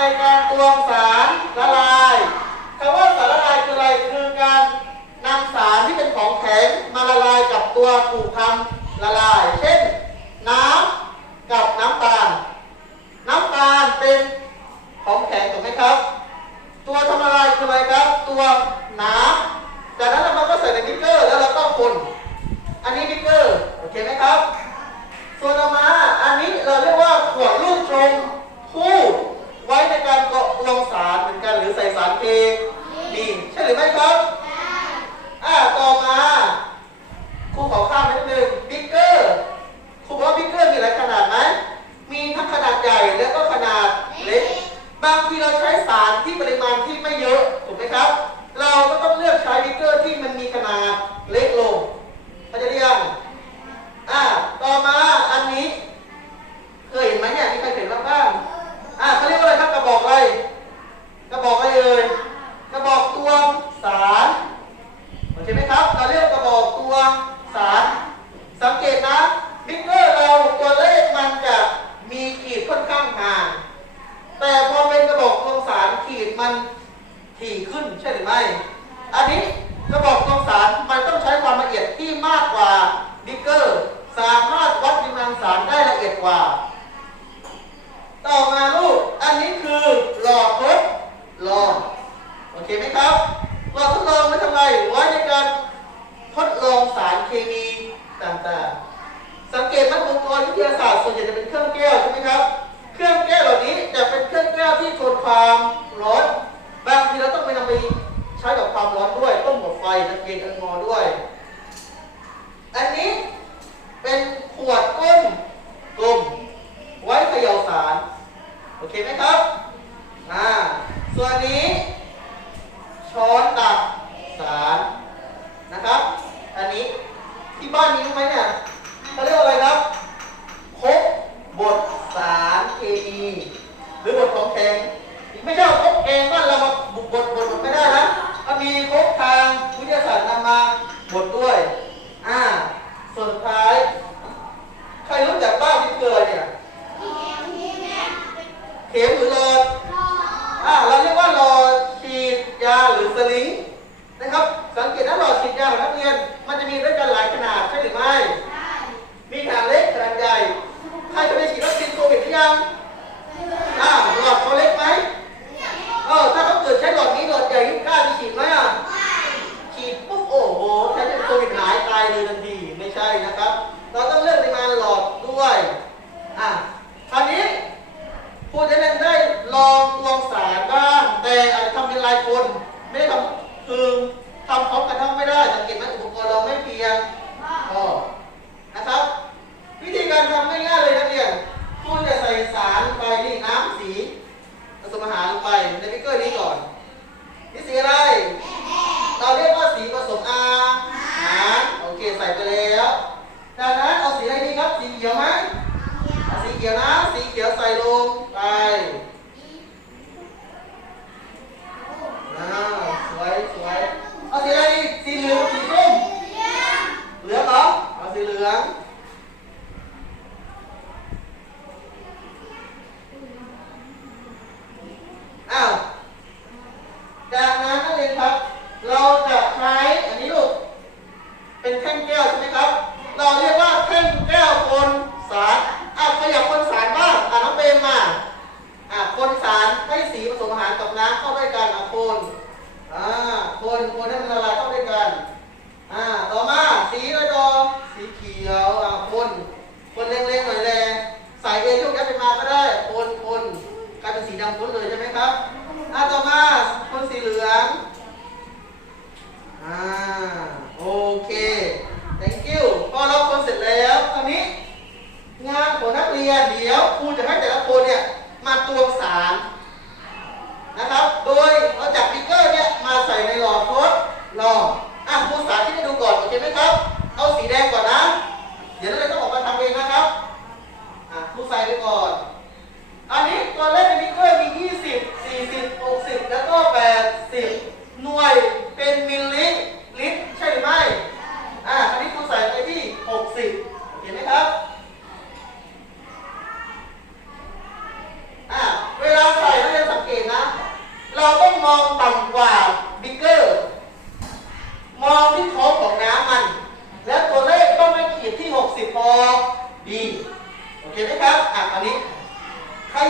ในการตวงสารละลายคำว่าสารละลายคืออะไรคือการนำสารที่เป็นของแข็งมาละลายกับตัวถูกทำละลาย เช่น น้ำกับน้ำตาล น้ำตาลเป็นของแข็งถูกไหมครับ ตัวทำละลายคืออะไรครับ ตัวน้ำจากนั้นเราก็ใส่ในนิกเกอร์แล้วเราก็คนอันนี้นิกเกอร์โอเคไหมครับส่วนต่อมาอันนี้เราเรียกว่าขวดลูกตรงคู่ ไว้ในการกลงสารเหมือนกันหรือใส่สารเคมีใช่หรือไม่ครับอ่ต่อมาครูขอข้ามนิดนึง ขึ้นใช่หรือไม่ อันนี้ระบบตรงสารมันต้องใช้ความละเอียดที่มากกว่าบิ๊กเกอร์ สามารถวัดปริมาณสารได้ละเอียดกว่า ต่อมาลูก อันนี้คือหลอดทดลอง โอเคไหมครับ หลอดทดลองไว้ทำไมไว้ในการทดลองสารเคมีต่างๆ สังเกตว่าองค์กรวิทยาศาสตร์ส่วนใหญ่จะเป็นเครื่องแก้วใช่ไหมครับ เครื่องแก้วเหล่านี้จะเป็นเครื่องแก้วที่ทนความร้อน บางทีเราต้องไปนำไปใช้กับความร้อนด้วย ต้มกับไฟตะเกียงตะนงอด้วย อันนี้เป็นขวดก้นกลมไว้เขย่าสาร โอเคไหมครับ ไปในพิกเกอร์นี้ก่อน นี่สีอะไร เราเรียกว่าสีผสมอาหารโอเคใส่ไปแล้วจากนั้นเอาสีอะไรดีครับ สีเขียวไหมสีเขียวนะ สีเขียวใส่ลงไปสวยสวยเอาสีอะไรสีเหลืองีดำพ้นเลยใช่ไหมครับอ่าต่อมาคนสีเหลืองอ่าโอเค thank you พอเราคนเสร็จแล้วตอนนี้ งานของนักเรียนเดี๋ยวครูจะให้แต่ละคนเนี่ยมาตวงสารนะครับ โดยเอาจากบิ๊กเกอร์เนี่ยมาใส่ในหลอดทดลอง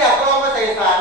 อยากลองมาใส่สาร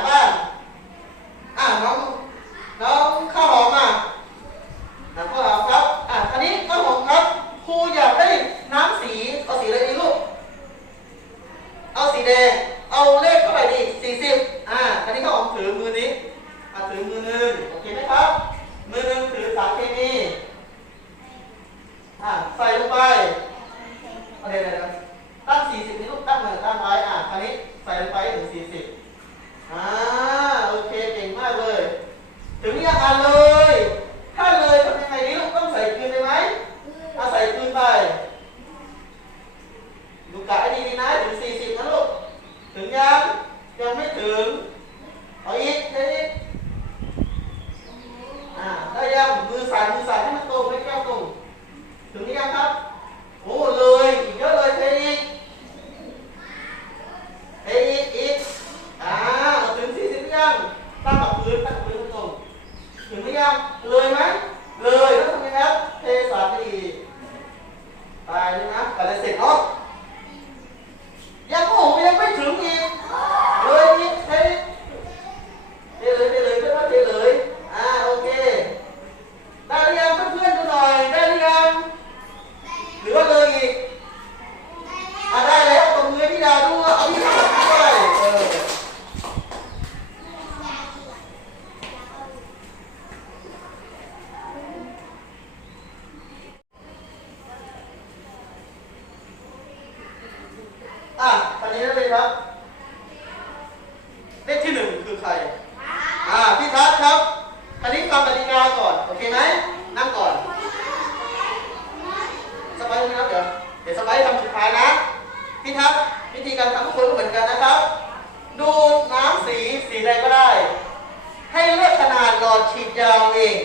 ฉีดยาวเอง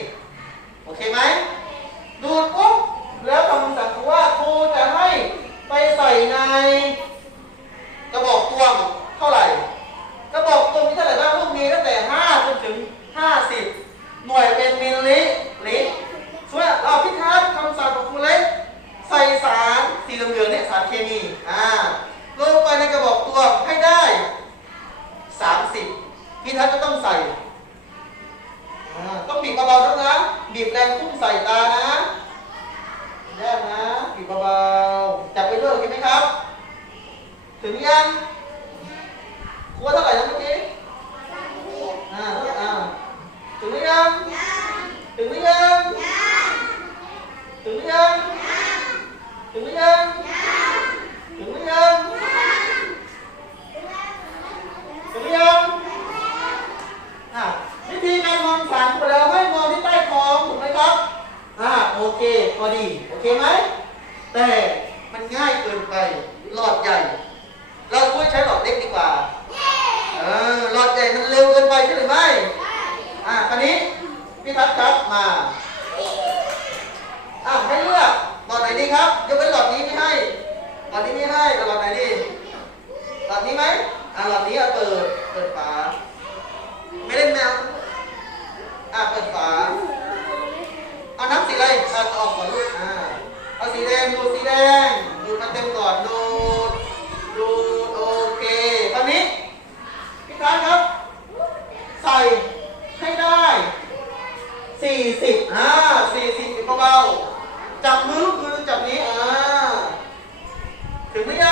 โอเคไหม ดูดปุ๊บ แล้วคำสั่งว่าครูจะให้ไปใส่ในกระบอกตวงเท่าไหร่ กระบอกตวงนี้เท่าไหร่บ้างลูกมีตั้งแต่5จนถึง เราออกก่อนลูกอ่าเอาสีแดงดูสีแดงดูมาเต็มก่อนดูดูโอเคตอนนี้พี่ทัศครับ ใส่ให้ได้สี่สิบอ่าสี่สิบเบาๆจับมือลูกมือจับนี้อ่าถึงไม่ได้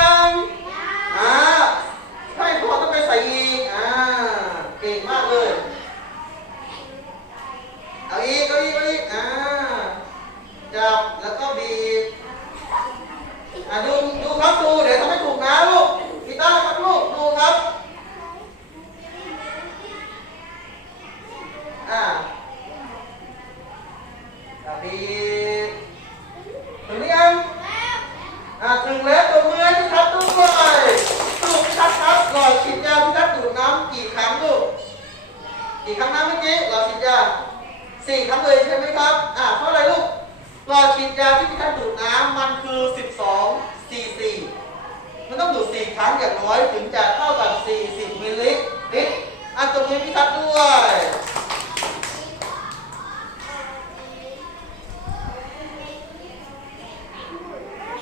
อ่าดีถึงหรือยังอ่าถึงแล้วตัวมือพี่ทัศน์ด้วยลูกพี่ทัศรอฉีดยาพี่ทัศน์ดูดน้ำกี่ครั้งลูกกี่ครั้งนะเมื่อกี้หลอฉีดยาสี่ครั้งเลยใช่ไหมครับอ่าเพราะอะไรลูกหอฉีดยาที่พี่ทัศน์ดูดน้ำมันคือ 12 cc มันต้องดูด4ครั้งอย่างน้อยถึงจะเท่ากับ 40มิลลิลิตรอันตรงนี้พี่ทัศน์ด้วย